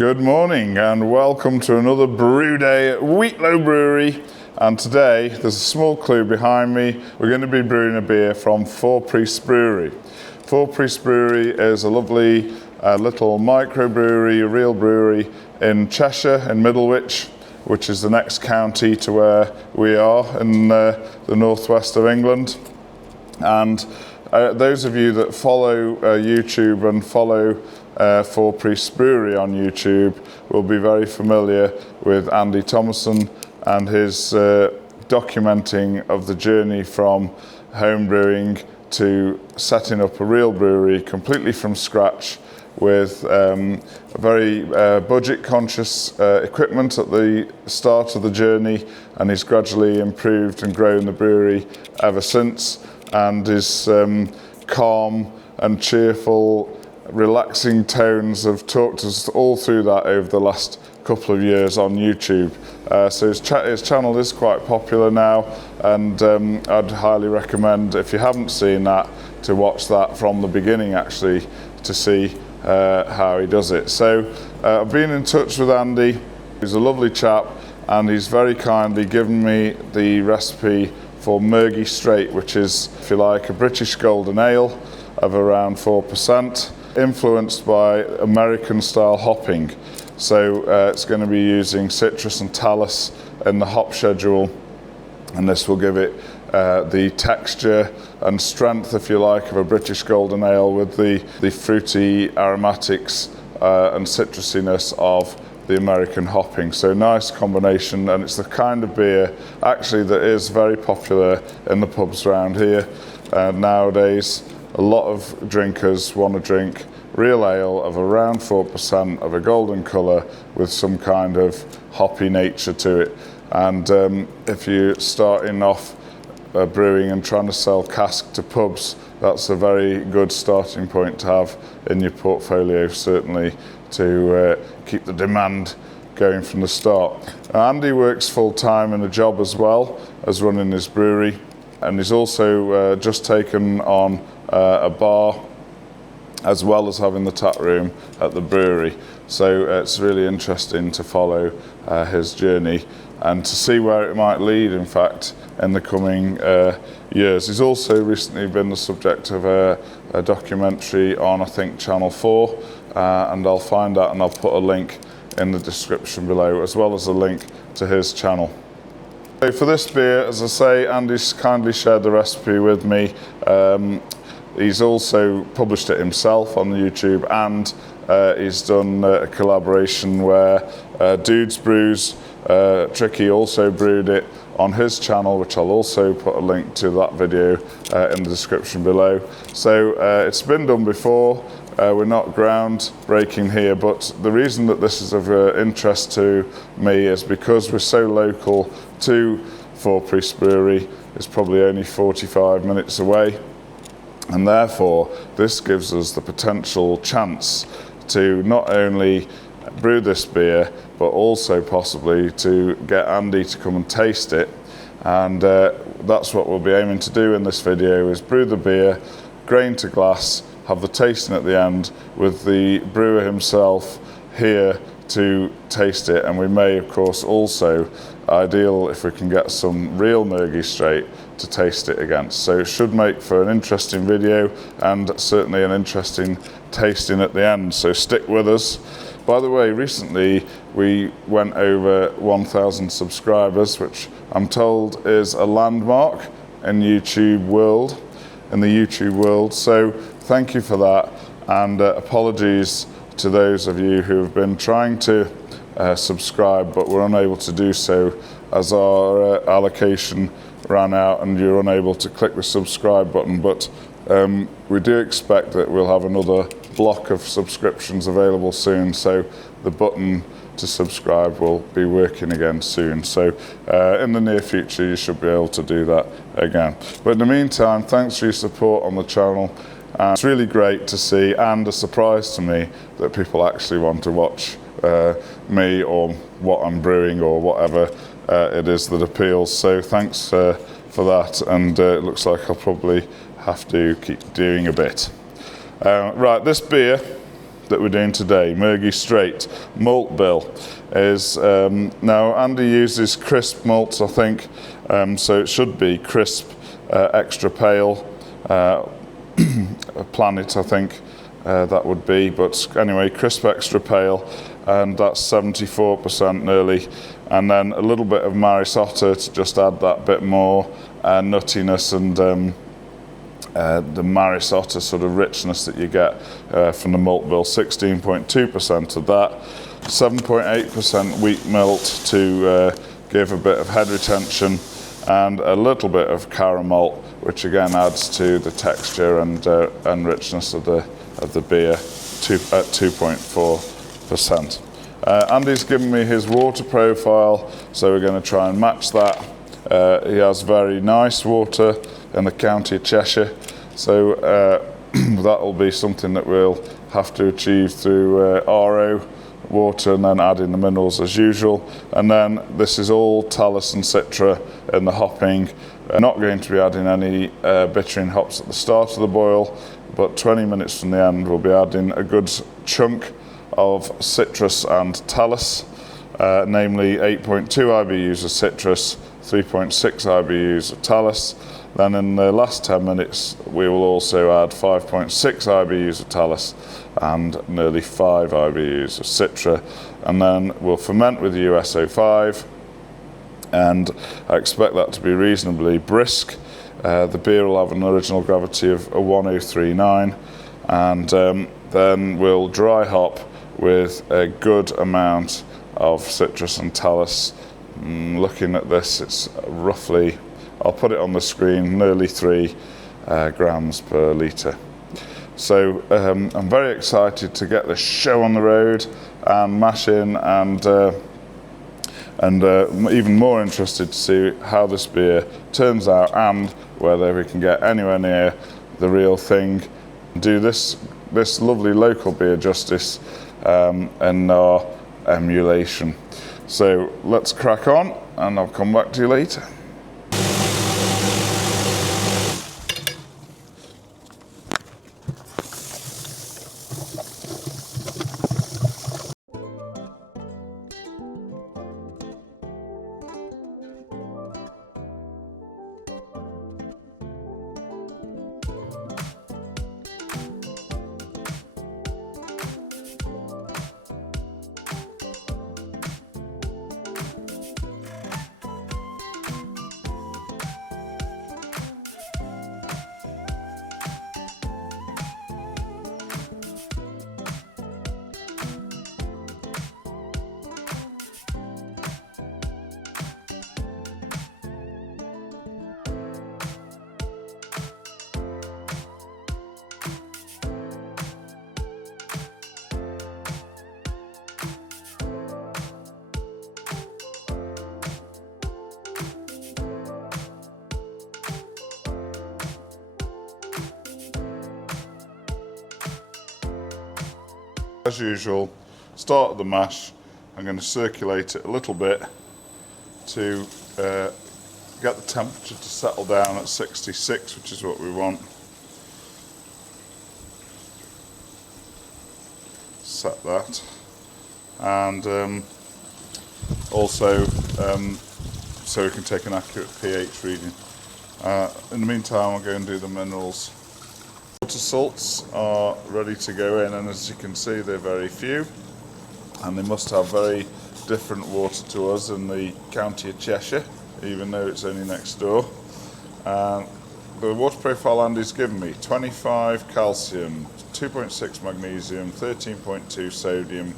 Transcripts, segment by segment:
Good morning and welcome to another brew day at Wheatlow Brewery. And today, there's a small clue behind me. We're going to be brewing a beer from Four Priests Brewery. Four Priests Brewery is a lovely little microbrewery, a real brewery in Cheshire, in Middlewich, which is the next county to where we are in the northwest of England. And those of you that follow YouTube and follow Four Priests Brewery on YouTube will be very familiar with Andy Thomason and his documenting of the journey from home brewing to setting up a real brewery completely from scratch with very budget conscious equipment at the start of the journey, and he's gradually improved and grown the brewery ever since, and his calm and cheerful, relaxing tones have talked us all through that over the last couple of years on YouTube. So his channel is quite popular now, and I'd highly recommend, if you haven't seen that, to watch that from the beginning actually, to see how he does it. So I've been in touch with Andy. He's a lovely chap, and he's very kindly given me the recipe for Murgy Straight, which is, if you like, a British golden ale of around 4%, influenced by American style hopping. So it's going to be using Citra and Talus in the hop schedule, and this will give it the texture and strength, if you like, of a British golden ale with the fruity aromatics and citrusiness of the American hopping. So nice combination, and it's the kind of beer actually that is very popular in the pubs around here nowadays. A lot of drinkers want to drink real ale of around 4% of a golden colour with some kind of hoppy nature to it. And if you're starting off brewing and trying to sell cask to pubs, that's a very good starting point to have in your portfolio, certainly, to keep the demand going from the start. Andy works full-time in a job as well as running his brewery, and he's also just taken on a bar as well as having the taproom at the brewery. So it's really interesting to follow his journey and to see where it might lead, in fact, in the coming years. He's also recently been the subject of a documentary on, I think, Channel 4, and I'll find that and I'll put a link in the description below, as well as a link to his channel. So for this beer, as I say, Andy's kindly shared the recipe with me. He's also published it himself on the YouTube, and he's done a collaboration where Dudes Brews, Tricky, also brewed it on his channel, which I'll also put a link to that video in the description below. So it's been done before. We're not groundbreaking here, but the reason that this is of interest to me is because we're so local to Four Priests Brewery. It's probably only 45 minutes away, and therefore this gives us the potential chance to not only brew this beer, but also possibly to get Andy to come and taste it. And that's what we'll be aiming to do in this video, is brew the beer, grain to glass, have the tasting at the end with the brewer himself here to taste it. And we may, of course, also, ideal if we can get some real Murgy Straight to taste it against. So it should make for an interesting video, and certainly an interesting tasting at the end, so stick with us. By the way, recently we went over 1,000 subscribers, which I'm told is a landmark in YouTube world, so thank you for that, and apologies to those of you who have been trying to subscribe but were unable to do so as our allocation ran out and you're unable to click the subscribe button. But we do expect that we'll have another block of subscriptions available soon, so the button to subscribe will be working again soon. So in the near future you should be able to do that again. But in the meantime, thanks for your support on the channel. It's really great to see, and a surprise to me, that people actually want to watch me or what I'm brewing or whatever it is that appeals. So thanks for that, and it looks like I'll probably have to keep doing a bit. Right, this beer that we're doing today, Murgy Straight malt bill, is now Andy uses crisp malts, I think, so it should be crisp extra pale Planet, I think that would be, but anyway, crisp extra pale, and that's 74% nearly, and then a little bit of Maris Otter to just add that bit more nuttiness and the Maris Otter sort of richness that you get from the malt bill. 16.2% of that, 7.8% wheat malt to give a bit of head retention, and a little bit of caramel, which again adds to the texture and richness of the beer at 2.4%. Andy's given me his water profile, so we're going to try and match that. He has very nice water in the county of Cheshire, so that will be something that we'll have to achieve through RO water and then add in the minerals as usual. And then this is all Talus and Citra in the hopping. Not going to be adding any bittering hops at the start of the boil, but 20 minutes from the end we'll be adding a good chunk of citrus and talus, namely 8.2 IBUs of citrus, 3.6 IBUs of talus. Then in the last 10 minutes we will also add 5.6 IBUs of talus and nearly 5 IBUs of citra, and then we'll ferment with USO5, and I expect that to be reasonably brisk. The beer will have an original gravity of a 1039, and then we'll dry hop with a good amount of citrus and talus. Looking at this, it's roughly, I'll put it on the screen, nearly 3 grams per litre. So I'm very excited to get this show on the road and mash in, and even more interested to see how this beer turns out and whether we can get anywhere near the real thing, do this lovely local beer justice in our emulation. So let's crack on, and I'll come back to you later. As usual, start of the mash, I'm going to circulate it a little bit to get the temperature to settle down at 66, which is what we want. Set that, and also so we can take an accurate pH reading. In the meantime, I'll go and do the minerals. Water salts are ready to go in, and as you can see they're very few, and they must have very different water to us in the county of Cheshire, even though it's only next door. The water profile Andy's given me: 25 calcium, 2.6 magnesium, 13.2 sodium,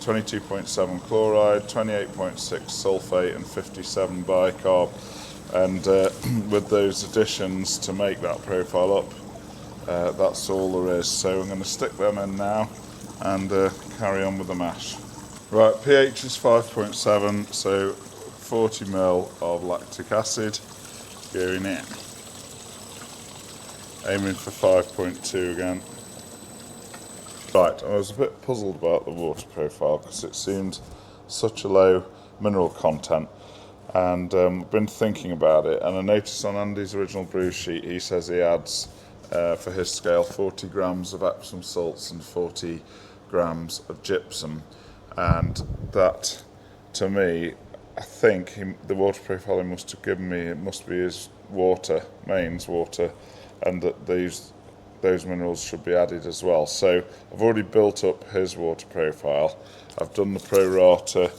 22.7 chloride, 28.6 sulfate and 57 bicarb, and with those additions to make that profile up, that's all there is. So I'm going to stick them in now and carry on with the mash. Right, pH is 5.7, so 40 ml of lactic acid going in. Aiming for 5.2 again. Right, I was a bit puzzled about the water profile because it seemed such a low mineral content, and been thinking about it, and I noticed on Andy's original brew sheet he says he adds for his scale 40 grams of Epsom salts and 40 grams of gypsum, and that, to me, I think the water profile he must have given me, it must be his water, mains water, and that those minerals should be added as well. So I've already built up his water profile. I've done the pro rata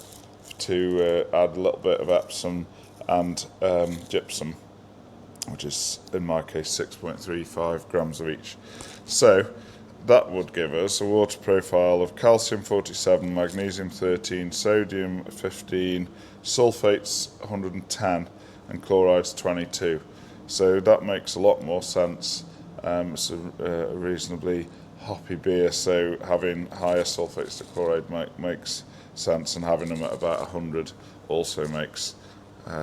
to add a little bit of Epsom and gypsum, which is in my case 6.35 grams of each. So that would give us a water profile of calcium 47, magnesium 13, sodium 15, sulfates 110 and chlorides 22. So that makes a lot more sense. It's a reasonably hoppy beer, so having higher sulfates to chloride makes sense, and having them at about 100 also makes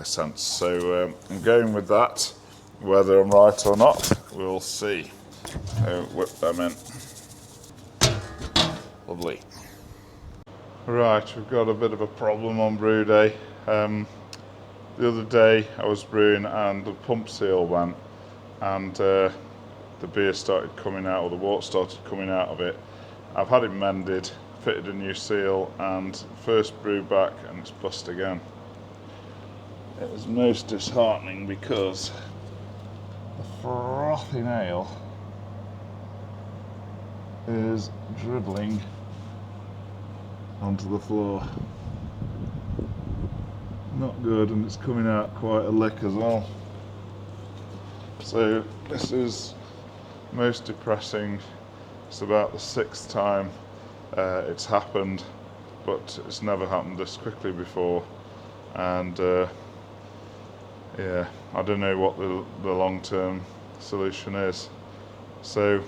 sense. So I'm going with that. Whether I'm right or not, we'll see. Whip them in. Lovely. Right, we've got a bit of a problem on brew day. The other day I was brewing and the pump seal went, and the beer started coming out, or the wort started coming out of it. I've had it mended, fitted a new seal, and first brew back and it's bust again. It was most disheartening because the frothing ale is dribbling onto the floor. Not good, and it's coming out quite a lick as well. So this is most depressing. It's about the 6th time it's happened, but it's never happened this quickly before, and yeah, I don't know what the long-term solution is. So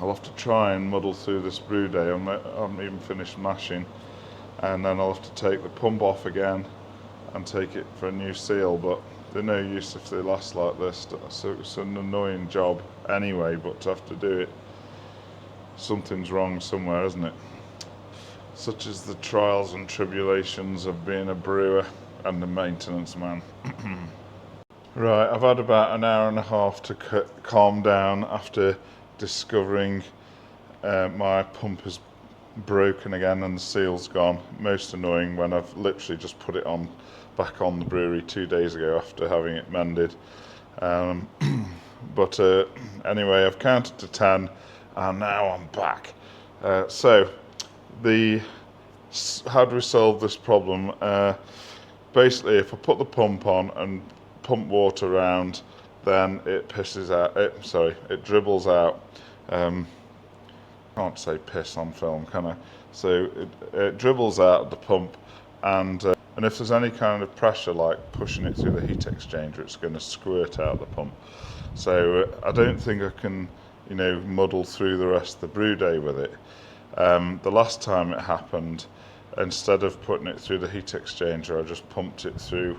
I'll have to try and muddle through this brew day. I haven't even finished mashing, and then I'll have to take the pump off again and take it for a new seal, but they're no use if they last like this. So it's an annoying job anyway, but to have to do it, something's wrong somewhere, isn't it? Such as the trials and tribulations of being a brewer and a maintenance man. Right, I've had about an hour and a half to calm down after discovering my pump is broken again and the seal's gone. Most annoying when I've literally just put it back on the brewery 2 days ago after having it mended. But anyway, I've counted to 10 and now I'm back. So how do we solve this problem? Basically, if I put the pump on and pump water around, then it it dribbles out. Can't say piss on film, can I? So it dribbles out of the pump, and if there's any kind of pressure, like pushing it through the heat exchanger, it's going to squirt out the pump. So I don't think I can, muddle through the rest of the brew day with it. The last time it happened, instead of putting it through the heat exchanger, I just pumped it through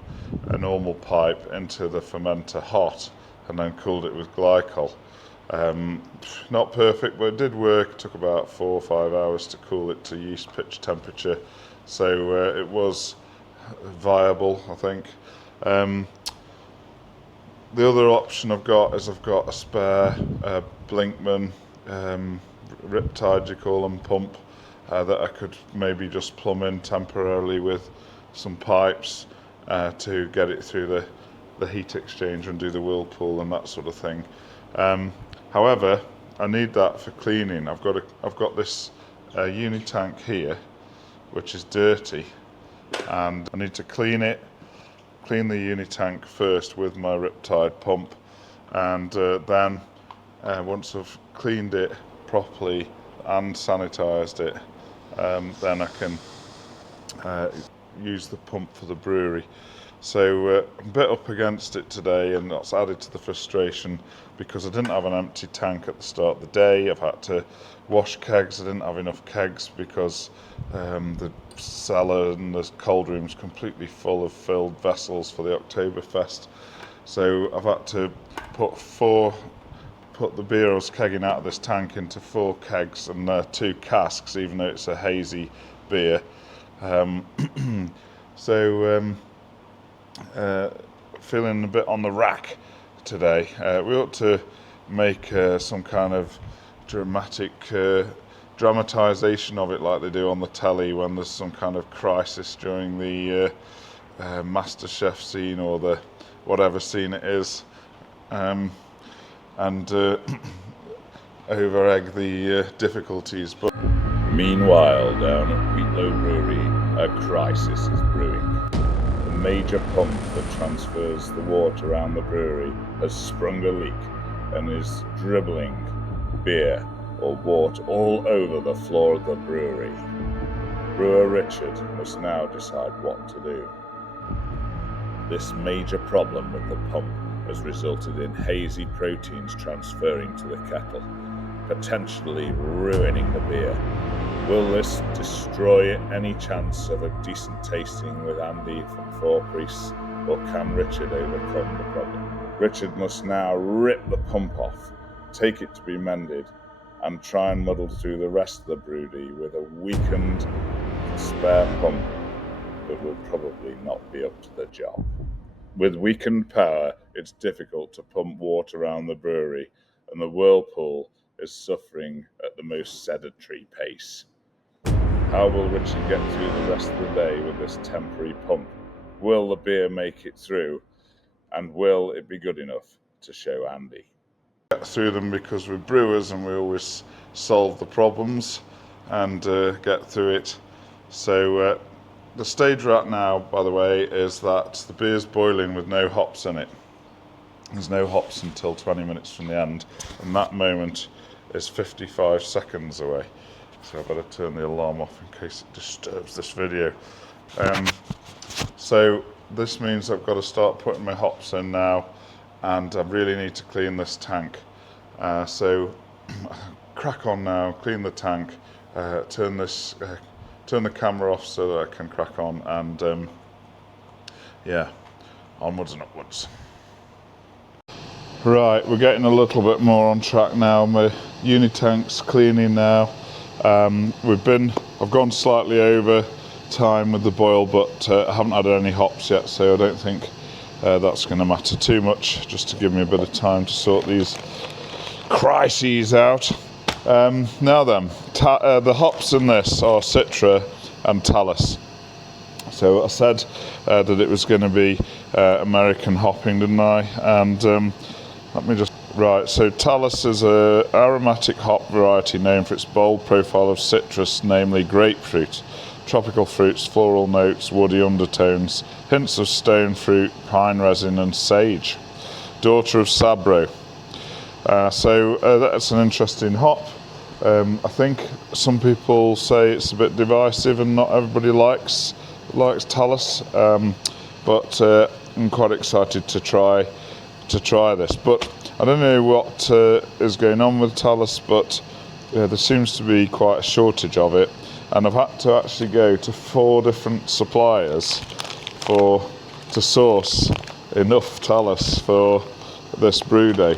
a normal pipe into the fermenter hot, and then cooled it with glycol. Not perfect, but it did work. It took about 4 or 5 hours to cool it to yeast pitch temperature, so it was viable, I think. The other option I've got is I've got a spare Blinkman Riptide, you call them, pump that I could maybe just plumb in temporarily with some pipes to get it through the heat exchanger and do the Whirlpool and that sort of thing. However, I need that for cleaning. I've got this unitank here, which is dirty, and I need to clean the unitank first with my Riptide pump, and then once I've cleaned it properly and sanitized it, then I can use the pump for the brewery. So I'm a bit up against it today, and that's added to the frustration because I didn't have an empty tank at the start of the day. I've had to wash kegs. I didn't have enough kegs because the cellar and the cold room's completely full of filled vessels for the Oktoberfest. So I've had to put the beer I was kegging out of this tank into 4 kegs and 2 casks, even though it's a hazy beer. Feeling a bit on the rack today. We ought to make some kind of dramatic dramatisation of it like they do on the telly when there's some kind of crisis during the MasterChef scene or the whatever scene it is, and over-egg the difficulties. But meanwhile, down at Wheatlow Brewery, a crisis is brewing. The major pump that transfers the wort around the brewery has sprung a leak and is dribbling beer or wort all over the floor of the brewery. Brewer Richard must now decide what to do. This major problem with the pump has resulted in hazy proteins transferring to the kettle, potentially ruining the beer. Will this destroy any chance of a decent tasting with Andy from Four Priests, or can Richard overcome the problem? Richard must now rip the pump off, take it to be mended, and try and muddle through the rest of the brewdie with a weakened spare pump that will probably not be up to the job. With weakened power, it's difficult to pump water around the brewery, and the Whirlpool is suffering at the most sedentary pace. How will Richard get through the rest of the day with this temporary pump? Will the beer make it through, and will it be good enough to show Andy? Get through them because we're brewers and we always solve the problems and get through it. So the stage we're at now, by the way, is that the beer's boiling with no hops in it. There's no hops until 20 minutes from the end, and that moment is 55 seconds away. So I better turn the alarm off in case it disturbs this video. So this means I've got to start putting my hops in now, and I really need to clean this tank. So crack on now, clean the tank, turn the camera off so that I can crack on, and yeah, onwards and upwards. Right, we're getting a little bit more on track now. My uni tank's cleaning now. I've gone slightly over time with the boil, but I haven't had any hops yet, so I don't think that's going to matter too much, just to give me a bit of time to sort these crises out. Now then, the hops in this are Citra and Talus. So I said that it was going to be American hopping, didn't I? And let me just... Right, so Talus is an aromatic hop variety known for its bold profile of citrus, namely grapefruit, tropical fruits, floral notes, woody undertones, hints of stone fruit, pine resin and sage. Daughter of Sabro. So that's an interesting hop. I think some people say it's a bit divisive and not everybody likes Talus, but I'm quite excited to try this. But I don't know what is going on with Talus, but there seems to be quite a shortage of it, and I've had to actually go to 4 different suppliers to source enough Talus for this brew day.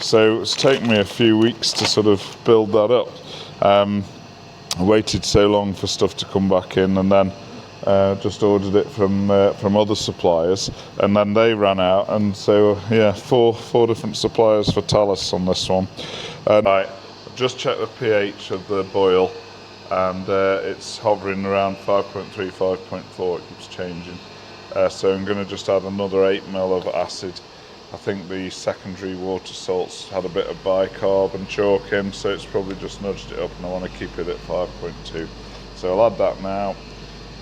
So it's taken me a few weeks to sort of build that up. I waited so long for stuff to come back in, and then just ordered it from other suppliers, and then they ran out, and so yeah, four different suppliers for Talus on this one. Right, I've just checked the pH of the boil, and it's hovering around 5.3, 5.4. It keeps changing. So I'm going to just add another 8 ml of acid. I think the secondary water salts had a bit of bicarb and chalk in, so it's probably just nudged it up, and I want to keep it at 5.2. So I'll add that now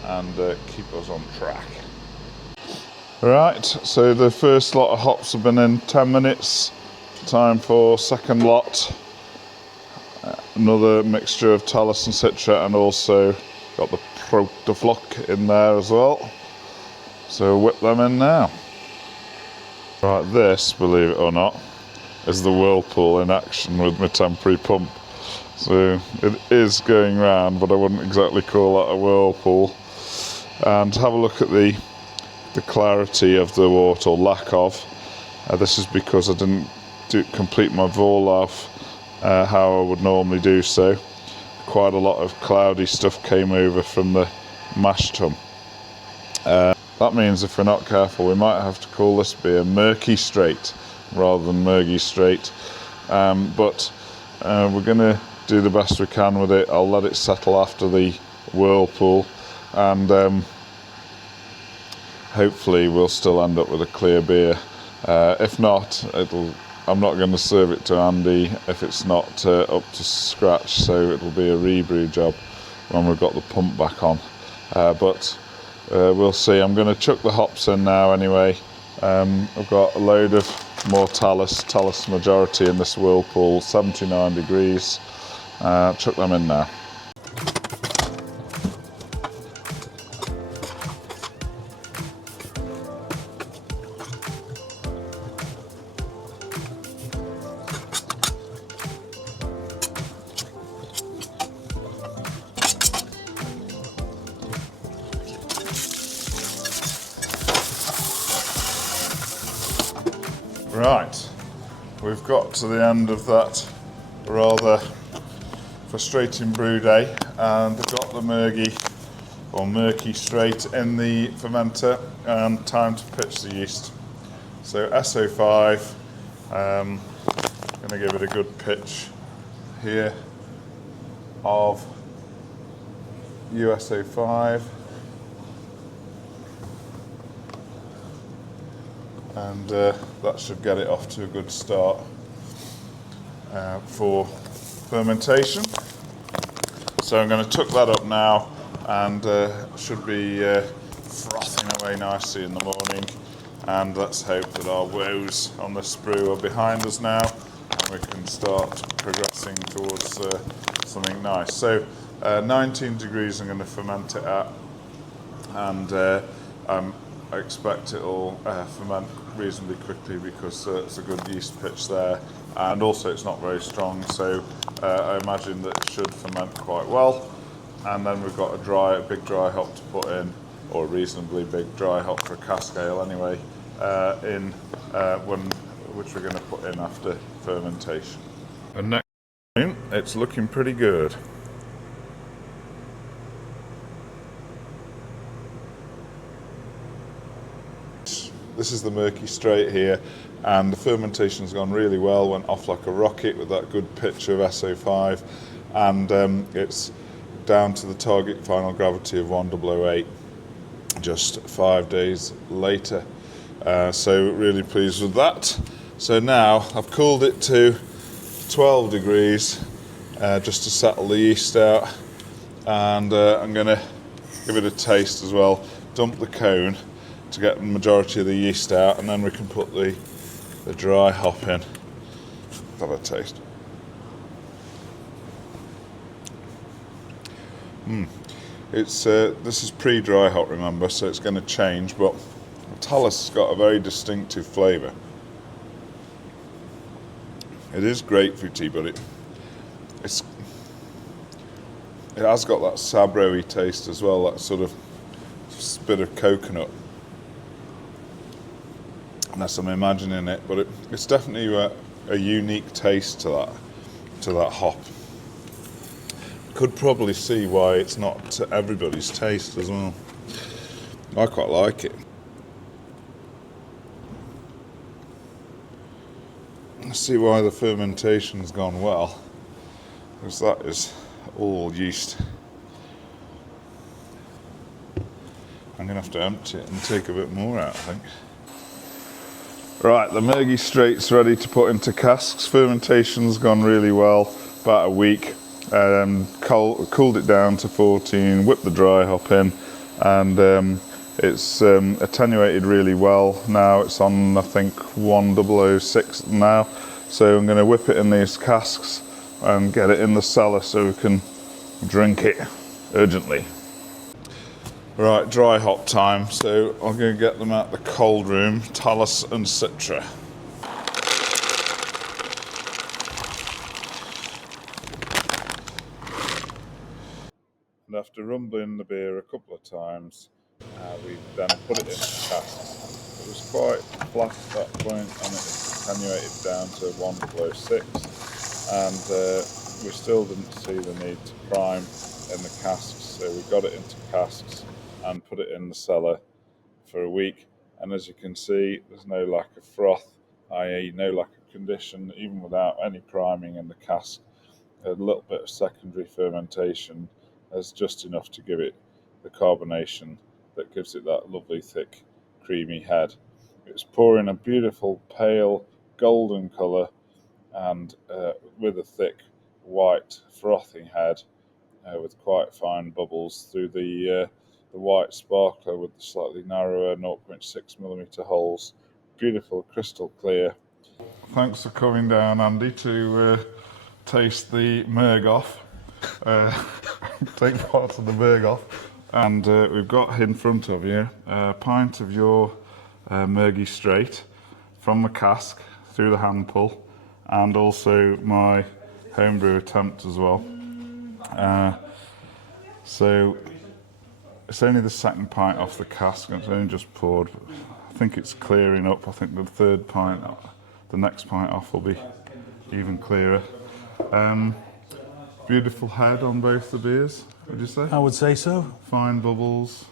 and keep us on track. Right, so the first lot of hops have been in 10 minutes. Time for second lot. Another mixture of Talus and Citra, and also got the Protoflock in there as well. So whip them in now. Right, this, believe it or not, is the Whirlpool in action with my temporary pump. So it is going round, but I wouldn't exactly call that a Whirlpool. And have a look at the clarity of the wort, or lack of. This is because I didn't complete my Vorlauf how I would normally do so. Quite a lot of cloudy stuff came over from the mash tun. That means if we're not careful, we might have to call this beer Murgy Straight rather than Murgy Straight. But we're going to do the best we can with it. I'll let it settle after the Whirlpool, and hopefully we'll still end up with a clear beer. If not, I'm not going to serve it to Andy if it's not up to scratch, so it'll be a rebrew job when we've got the pump back on. But we'll see. I'm going to chuck the hops in now anyway. I've got a load of more Talus majority in this Whirlpool, 79 degrees. Chuck them in now. Right, we've got to the end of that rather frustrating brew day, and I've got the Murgy Straight in the fermenter, and time to pitch the yeast. So SO5, going to give it a good pitch here of USO5. And that should get it off to a good start for fermentation. So I'm going to tuck that up now, and should be frothing away nicely in the morning. And let's hope that our woes on this brew are behind us now, and we can start progressing towards something nice. So 19 degrees I'm going to ferment it at, and I expect it'll ferment reasonably quickly because it's a good yeast pitch there, and also it's not very strong, so I imagine that it should ferment quite well. And then we've got a big dry hop to put in, or a reasonably big dry hop for a cask ale anyway, which we're going to put in after fermentation. And next, it's looking pretty good. This is the Murgy Straight here, and the fermentation's gone really well, went off like a rocket with that good pitch of SO5, and it's down to the target final gravity of 1008 just 5 days later. So really pleased with that. So now I've cooled it to 12 degrees just to settle the yeast out, and I'm going to give it a taste as well, dump the cone to get the majority of the yeast out, and then we can put the dry hop in. Have a taste. This is pre-dry hop, remember, so it's going to change, but Talus has got a very distinctive flavour. It is grapefruity, but it has got that sabro-y taste as well, that sort of bit of coconut. Unless I'm imagining it, but it's definitely a unique taste to that hop. Could probably see why it's not to everybody's taste as well. I quite like it. I see why the fermentation's gone well, because that is all yeast. I'm going to have to empty it and take a bit more out, I think. Right, the Murgy Straight's ready to put into casks. Fermentation's gone really well, about a week. Cooled it down to 14, whipped the dry hop in, and it's attenuated really well. Now it's on, I think, 1006 now. So I'm going to whip it in these casks and get it in the cellar so we can drink it urgently. Right, dry hop time, so I'm going to get them out the cold room, Talus and Citra. And after rumbling the beer a couple of times, we then put it in the casks. It was quite flat at that point, and it attenuated down to 1006, and we still didn't see the need to prime in the casks, so we got it into casks and put it in the cellar for a week. And as you can see, there's no lack of froth, i.e. no lack of condition, even without any priming in the cask. a little bit of secondary fermentation as just enough to give it the carbonation that gives it that lovely thick creamy head. It's pouring a beautiful pale golden colour and with a thick white frothing head with quite fine bubbles through the white sparkler with the slightly narrower 0.6mm holes. Beautiful, crystal clear. Thanks for coming down, Andy, to taste the Murg off. Take part of the Murg off. And we've got in front of you a pint of your Murgy Straight from the cask through the hand pull, and also my homebrew attempt as well. So it's only the second pint off the cask, and it's only just poured. I think it's clearing up. I think the third pint, the next pint off, will be even clearer. Beautiful head on both the beers, would you say? I would say so. Fine bubbles,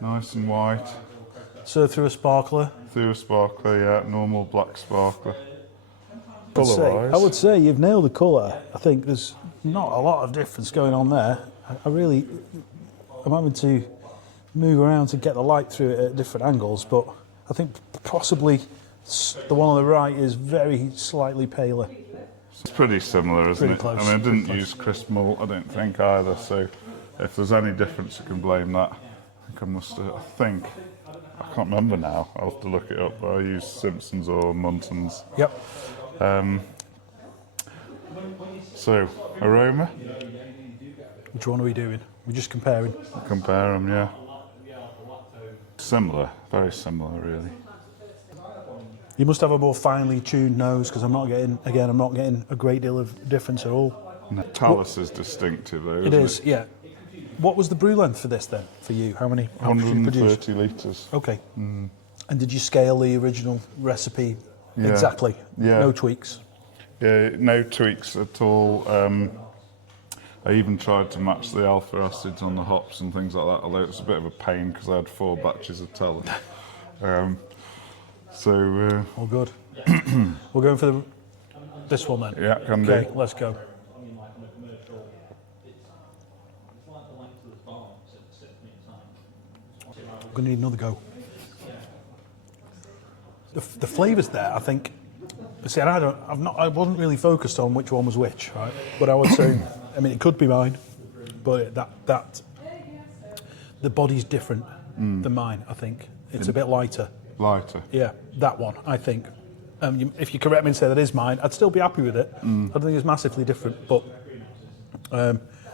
nice and white. So through a sparkler? Through a sparkler, yeah, normal black sparkler. I would say you've nailed the colour. I think there's not a lot of difference going on there. I'm having to move around to get the light through it at different angles, but I think possibly the one on the right is very slightly paler. It's pretty similar, isn't Pretty it? close, I mean, I didn't pretty use crisp malt, I don't think either, so if there's any difference, you can blame that. I think, I can't remember now, I'll have to look it up, but I used Simpsons or Muntons. Yep. So, aroma? Which one are we doing? We're just comparing. Compare them, yeah. Similar, very similar, really. You must have a more finely tuned nose, because I'm not getting a great deal of difference at all. No, Talus is distinctive though, It is, yeah. What was the brew length for this then, for you? How much did you produce? 130 litres. Okay. And did you scale the original recipe exactly? Yeah. No tweaks? Yeah, no tweaks at all. I even tried to match the alpha acids on the hops and things like that, although it's a bit of a pain because I had 4 batches of Talus. All good. We're going for this one then? Yeah, can do. Okay, let's go. We're going to need another go. The flavours there, I think. See, I wasn't really focused on which one was which, right? But I would say, I mean, it could be mine, but the body's different than mine. I think it's a bit lighter. Lighter. Yeah, that one, I think. If you correct me and say that is mine, I'd still be happy with it. I don't think it's massively different. But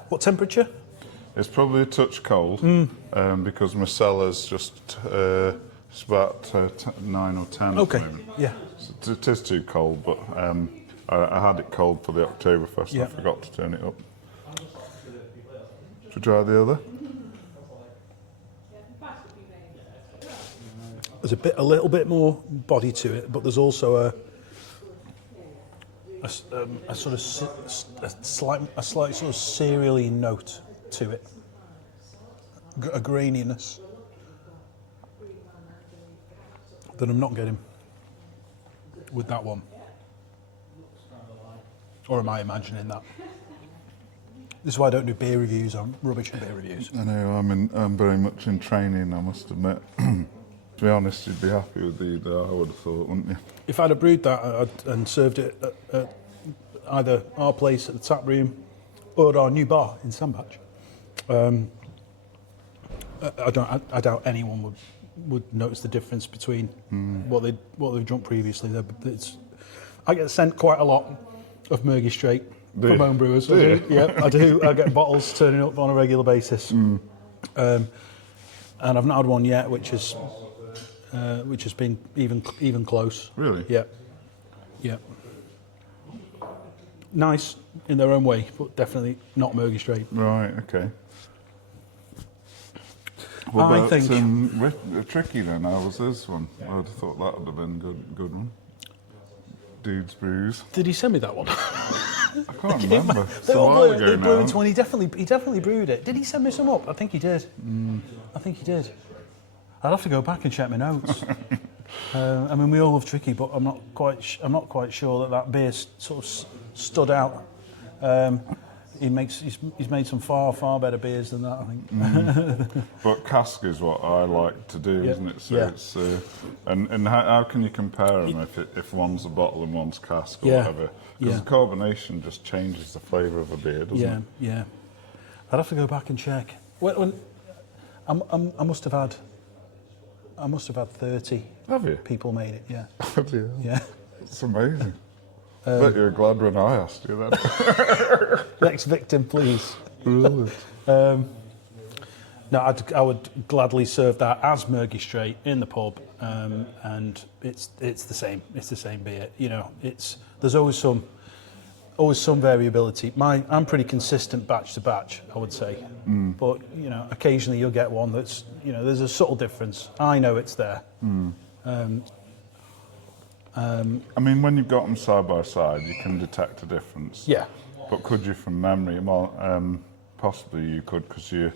what temperature? It's probably a touch cold because my cellar's just it's about 9 or 10 Okay, at the moment. yeah. So it is too cold, but I had it cold for the Oktoberfest. Yeah. I forgot to turn it up. Should we try the other? There's a little bit more body to it, but there's also a sort of a slight sort of cereally note to it, a graininess that I'm not getting with that one. Or am I imagining that? This is why I don't do beer reviews. I'm rubbish at beer reviews. I know, I'm very much in training, I must admit. To be honest, you'd be happy with either, I would have thought, wouldn't you? If I'd have brewed that and served it at either our place at the taproom or our new bar in Sandbach, I doubt anyone would notice the difference between what they've drunk previously. I get sent quite a lot of Murgy Straight from home brewers. Yeah, I do. I get bottles turning up on a regular basis, and I've not had one yet, which has been even close. Really? Yeah. Yeah. Nice in their own way, but definitely not Murgy Straight. Right, okay. I think tricky then. How was this one? I'd have thought that would have been good one. Dude's Brews. Did he send me that one? I can't remember. It's a They while ago were now. brewing 20. He definitely brewed it. Did he send me some up? I think he did. I think he did. I'll have to go back and check my notes. I mean, we all love tricky, but I'm not quite sure that beer sort of stood out He's made some far better beers than that, I think. But cask is what I like to do, isn't it? So it's and how can you compare them if one's a bottle and one's cask or whatever? Because the carbonation just changes the flavour of a beer, doesn't it? Yeah. I'd have to go back and check. When I must have had 30 people made it. Yeah. Have you? Yeah. It's amazing. I bet you were glad when I asked you that. Next victim, please. Brilliant. No, I would gladly serve that as Murgy Straight in the pub, and it's the same. It's the same beer. You know, there's always some variability. I'm pretty consistent batch to batch, I would say. But you know, occasionally you'll get one that's, you know, there's a subtle difference. I know it's there. I mean, when you've got them side by side, you can detect a difference. Yeah. But could you from memory? Well, possibly you could, because you're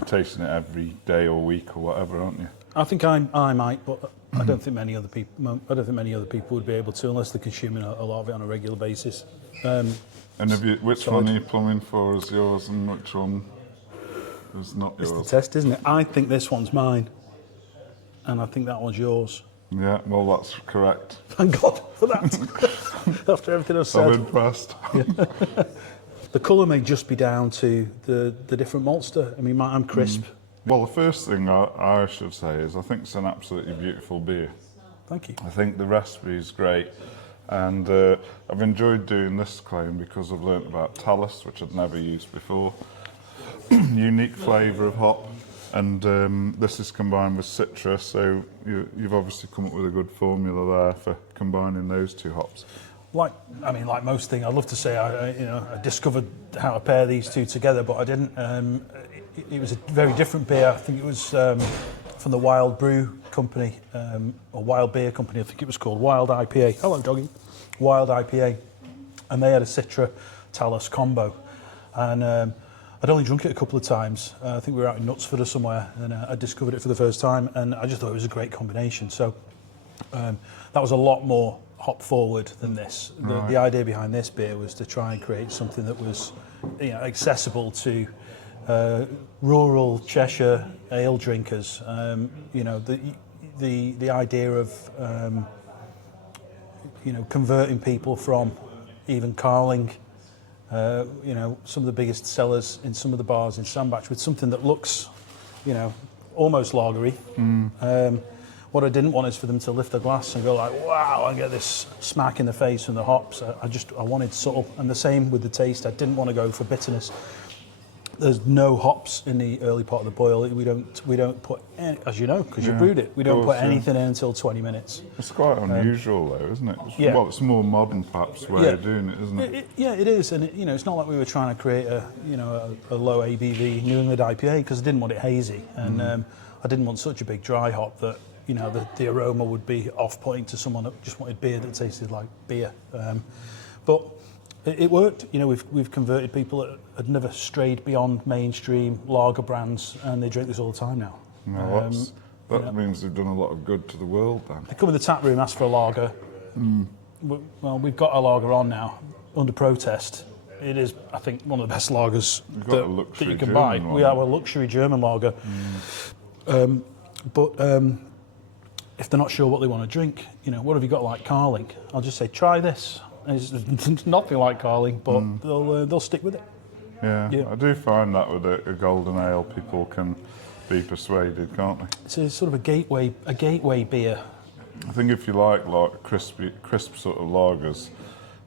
tasting it every day or week or whatever, aren't you? I think I might, but I don't think many other people. I don't think many other people would be able to, unless they're consuming a lot of it on a regular basis. And which one are you plumbing for as yours, and which one is not yours? It's the test, isn't it? I think this one's mine, and I think that one's yours. Yeah, well, that's correct. Thank God for that. After everything I've said. I'm impressed. The colour may just be down to the different maltster. I mean, I'm crisp. Well, the first thing I should say is I think it's an absolutely beautiful beer. Thank you. I think the recipe is great, and I've enjoyed doing this claim because I've learnt about Talus, which I'd never used before. Unique flavour of hop, and this is combined with Citra, so you've obviously come up with a good formula there for combining those two hops. Like most things, I'd love to say I discovered how to pair these two together, but I didn't. It was a very different beer. I think it was from the Wild Brew Company, or Wild Beer Company, I think it was called, Wild IPA. Hello, doggy. Wild IPA. And they had a Citra Talus combo. And I'd only drunk it a couple of times. I think we were out in Knutsford or somewhere, and I discovered it for the first time, and I just thought it was a great combination. So that was a lot more hop forward than this. The idea behind this beer was to try and create something that was, accessible to rural Cheshire ale drinkers. The idea of converting people from even Carling, some of the biggest sellers in some of the bars in Sandbach, with something that looks, almost lagery. What I didn't want is for them to lift a glass and go like, wow, and get this smack in the face from the hops. I wanted subtle, and the same with the taste. I didn't want to go for bitterness. There's no hops in the early part of the boil. We don't put any, as you know, because you brewed it. We don't put anything in until 20 minutes. It's quite unusual, though, isn't it? Well, it's more modern, perhaps, way of doing it, isn't it? It is, and it's not like we were trying to create a low ABV New England IPA, because I didn't want it hazy, and I didn't want such a big dry hop that the aroma would be off-putting to someone that just wanted beer that tasted like beer. But it worked. We've converted people that had never strayed beyond mainstream lager brands, and they drink this all the time now. No, that means they've done a lot of good to the world, then. They come in the tap room, ask for a lager. Well, we've got a lager on now, under protest. It is, I think, one of the best lagers that you can buy. We have a luxury German lager. But if they're not sure what they want to drink, what have you got like Carling? I'll just say, try this. It's nothing like Carling, but they'll stick with it. Yeah, I do find that with a golden ale, people can be persuaded, can't they? It's a sort of a gateway beer. I think if you like crisp sort of lagers,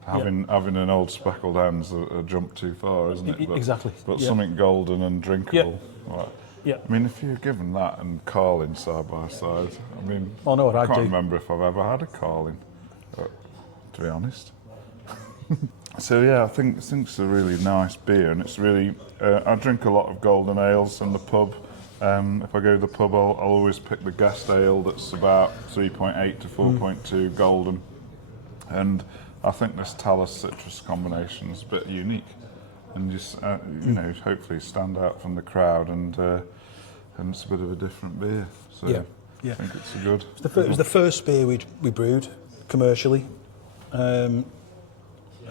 having an old speckled hen's a jump too far, isn't it? Exactly. But something golden and drinkable. Yeah. Right. Yeah. I mean, if you're given that and Carling side by side, I mean, I know what I I'd can't do. remember if I've ever had a Carling, to be honest. So yeah, I think it's a really nice beer, and it's really. I drink a lot of golden ales in the pub. If I go to the pub, I'll always pick the guest ale that's about 3.8 to 4.2 golden, and I think this Talus citrus combination is a bit unique, and just hopefully stand out from the crowd, and it's a bit of a different beer. So I think it's a good. It was the first beer we brewed commercially.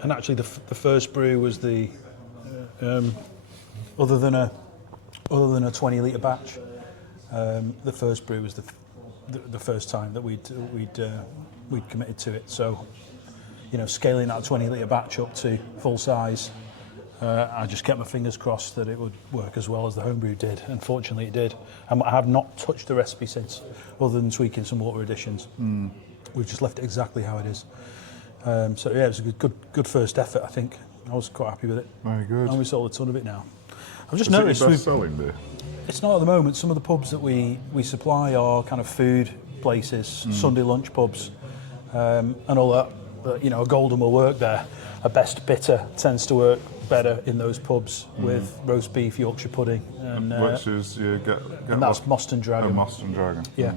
And actually, the first brew was the other than a 20-litre batch. The first brew was the first time that we'd committed to it. So, scaling that 20-litre batch up to full size, I just kept my fingers crossed that it would work as well as the homebrew did. Unfortunately, it did. And I have not touched the recipe since, other than tweaking some water additions. We've just left it exactly how it is. So yeah, it was a good first effort, I think. I was quite happy with it. Very good. And we sold a ton of it now. I've just Is noticed it your best-selling beer? it's not at the moment. Some of the pubs that we supply are kind of food places, Sunday lunch pubs, and all that. But, a golden will work there. A best bitter tends to work better in those pubs with roast beef, Yorkshire pudding, and which is you get and that's Moston Dragon. Moston Dragon. Yeah.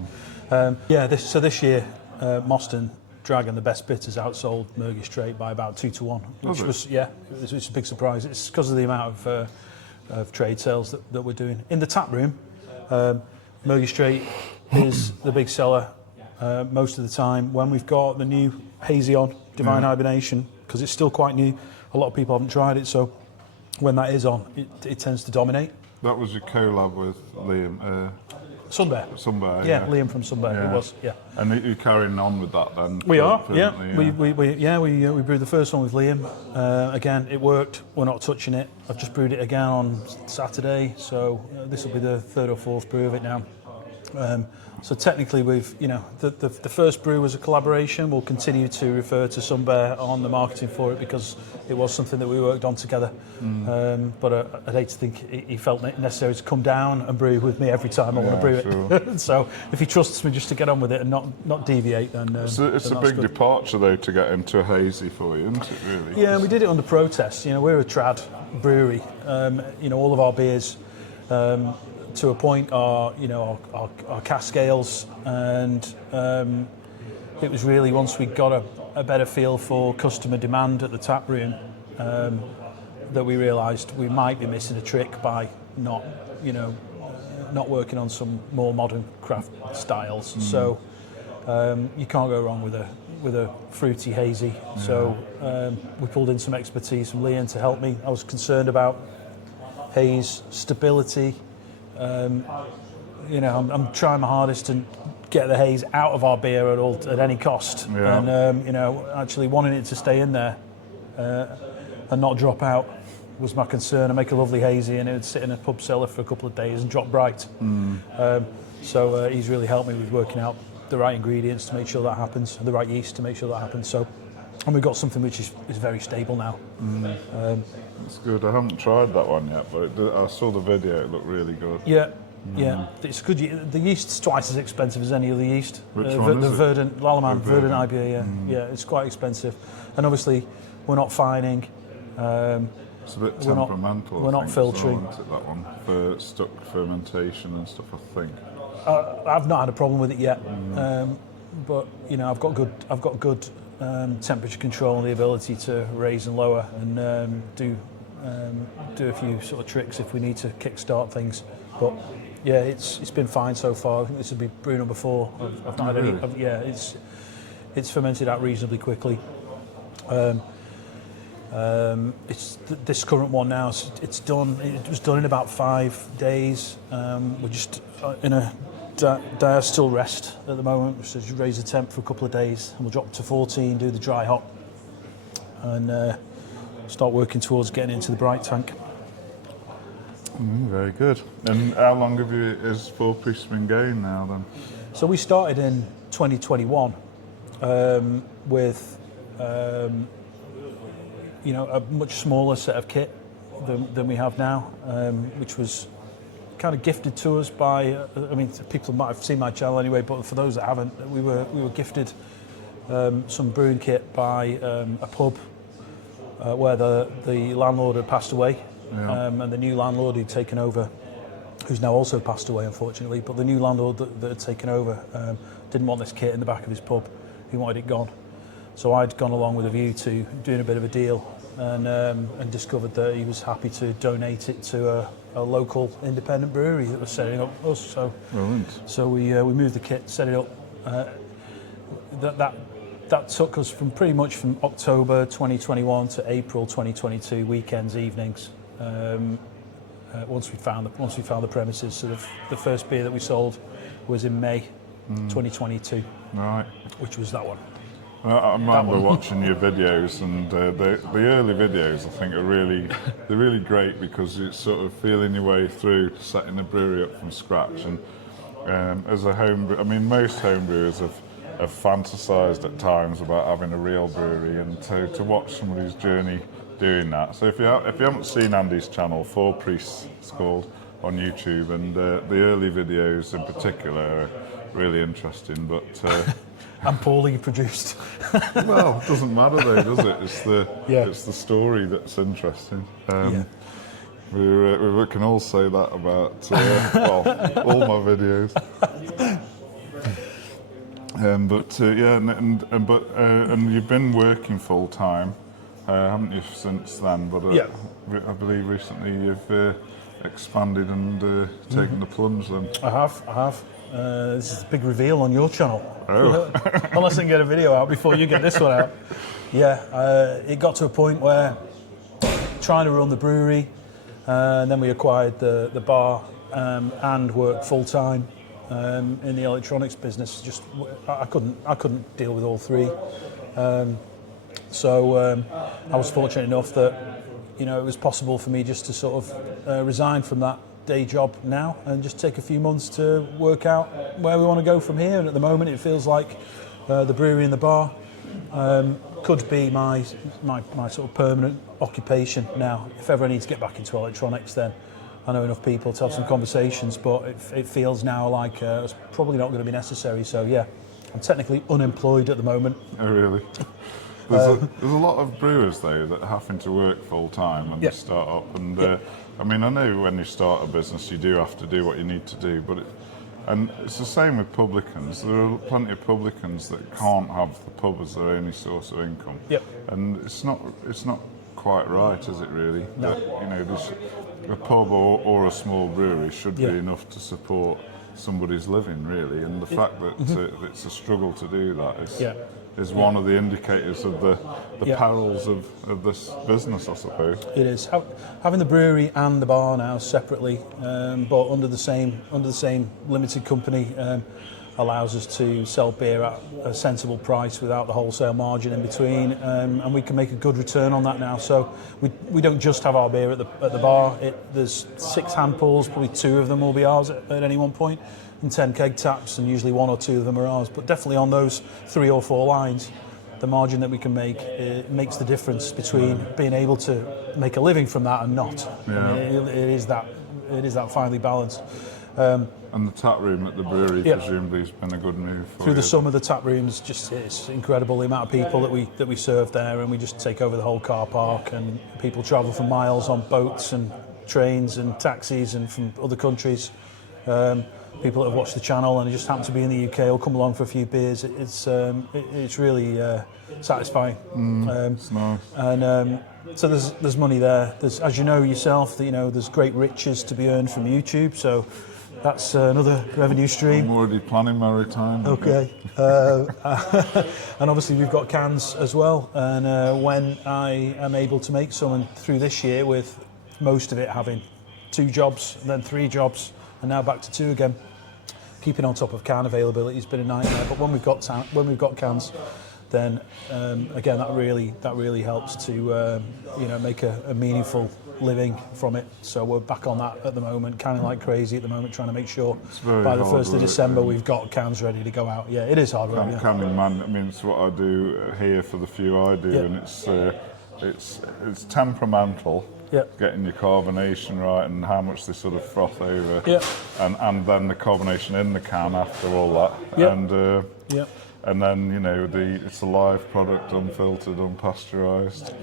This year, Moston Dragon, the best bitters, outsold Murgy Straight by about 2-1, which was it was a big surprise. It's because of the amount of trade sales that we're doing in the tap room. Murgy Straight is the big seller most of the time. When we've got the new hazy on Divine Hibernation, because it's still quite new, a lot of people haven't tried it. So when that is on, it tends to dominate. That was your collab with Liam. Sunbear. Yeah, Liam from Sunbear. It was. Yeah. And you're carrying on with that then? We are. Yeah. We brewed the first one with Liam. Again, it worked. We're not touching it. I've just brewed it again on Saturday, so this will be the third or fourth brew of it now. So technically, we've the first brew was a collaboration. We'll continue to refer to Sunbear on the marketing for it because it was something that we worked on together. But I'd hate to think he felt necessary to come down and brew with me every time I want to brew it. So if he trusts me just to get on with it and not deviate, then it's a big departure though to get into a hazy for you, isn't it? Really? Yeah, we did it under protest. We're a trad brewery. All of our beers. To a point are cask ales, and it was really once we got a better feel for customer demand at the tap room that we realised we might be missing a trick by not working on some more modern craft styles. So you can't go wrong with a fruity hazy. So we pulled in some expertise from Liam to help me. I was concerned about haze stability. I'm trying my hardest to get the haze out of our beer at any cost, and actually wanting it to stay in there and not drop out was my concern. I make a lovely hazy, and it would sit in a pub cellar for a couple of days and drop bright. So he's really helped me with working out the right ingredients to make sure that happens, and the right yeast to make sure that happens. So, and we've got something which is very stable now. That's good. I haven't tried that one yet, but I saw the video. It looked really good. Yeah, it's good. The yeast's twice as expensive as any other yeast. Which one is the it? Verdant IPA. Yeah, it's quite expensive, and obviously we're not fining. It's a bit temperamental. We're not filtering. Isn't it, that one for stuck fermentation and stuff, I think. I've not had a problem with it yet, but I've got good temperature control and the ability to raise and lower and do a few sort of tricks if we need to kickstart things. But yeah, it's been fine so far. I think this would be brew number 4. I've not had any. It's fermented out reasonably quickly. It's this current one now. It's done. It was done in about 5 days. We're just in a diacetyl rest at the moment, so just raise the temp for a couple of days, and we'll drop to 14, do the dry hop, and start working towards getting into the bright tank. Very good. And how long is Four Priests been going now then? So we started in 2021 with a much smaller set of kit than we have now, which was kind of gifted to us by, people might have seen my channel anyway, but for those that haven't, we were gifted some brewing kit by a pub where the landlord had passed away, and the new landlord who'd taken over, who's now also passed away unfortunately, but the new landlord that had taken over didn't want this kit in the back of his pub. He wanted it gone. So I'd gone along with a view to doing a bit of a deal, and discovered that he was happy to donate it to a local independent brewery that was setting up us. So we moved the kit, set it up. that took us from pretty much from October 2021 to April 2022, weekends, evenings. Once we found the premises, so the first beer that we sold was in May 2022. Right. Which was that one. I remember watching your videos, and the early videos I think they're really great because it's sort of feeling your way through setting a brewery up from scratch. And as a most homebrewers have fantasised at times about having a real brewery, and to watch somebody's journey doing that. So if you haven't seen Andy's channel, Four Priests it's called, on YouTube, and the early videos in particular are really interesting, but and poorly produced. well, it doesn't matter though, does it? It's the story that's interesting. We can all say that about all my videos. And you've been working full time, haven't you, since then? But I believe recently you've expanded and taken the plunge. Then I have. This is a big reveal on your channel. Oh. Unless I can get a video out before you get this one out. Yeah, it got to a point where trying to run the brewery, and then we acquired the bar and worked full time in the electronics business. Just I couldn't deal with all three. So I was fortunate enough that it was possible for me just to sort of resign from that day job now and just take a few months to work out where we want to go from here. And at the moment it feels like the brewery and the bar could be my sort of permanent occupation now. If ever I need to get back into electronics, then I know enough people to have some conversations, but it feels now like it's probably not going to be necessary. So yeah, I'm technically unemployed at the moment. Oh really? There's a lot of brewers though that are having to work full time when they start up, and I know when you start a business you do have to do what you need to do, but it's the same with publicans. There are plenty of publicans that can't have the pub as their only source of income. Yep. And it's not quite right, is it really? No. That, a pub or a small brewery should be enough to support somebody's living, really. And the fact that it's a struggle to do that is one of the indicators of the perils of this business, I suppose. It is. Having the brewery and the bar now separately, but under the same limited company, allows us to sell beer at a sensible price without the wholesale margin in between, and we can make a good return on that now. So we don't just have our beer at the bar. There's 6 hand pulls, probably 2 of them will be ours at any one point, and 10 keg taps, and usually 1 or 2 of them are ours. But definitely on those 3 or 4 lines, the margin that we can make makes the difference between being able to make a living from that and not. Yeah. It is that finely balanced. And the tap room at the brewery presumably has been a good move for through the summer. The tap rooms, it's incredible the amount of people that we serve there, and we just take over the whole car park, and people travel for miles on boats and trains and taxis and from other countries. People that have watched the channel and just happen to be in the UK will come along for a few beers. It's really satisfying. It's nice. And so there's money there. There's, as you know yourself, there's great riches to be earned from YouTube. So that's another revenue stream. I'm already planning my retirement. Okay. And obviously we've got cans as well. And when I am able to make some, and through this year, with most of it having 2 jobs, and then 3 jobs, and now back to 2 again. Keeping on top of can availability has been a nightmare. But when we've got cans, then again that really helps to make a meaningful living from it. So we're back on that at the moment, canning like crazy at the moment, trying to make sure by the 1st of December we've got cans ready to go out. Yeah, it is hard work. Canning, man, it's what I do here for the few I do, and it's temperamental. Yep. Getting your carbonation right and how much they sort of froth over, and then the carbonation in the can after all that, and then it's a live product, unfiltered, unpasteurised.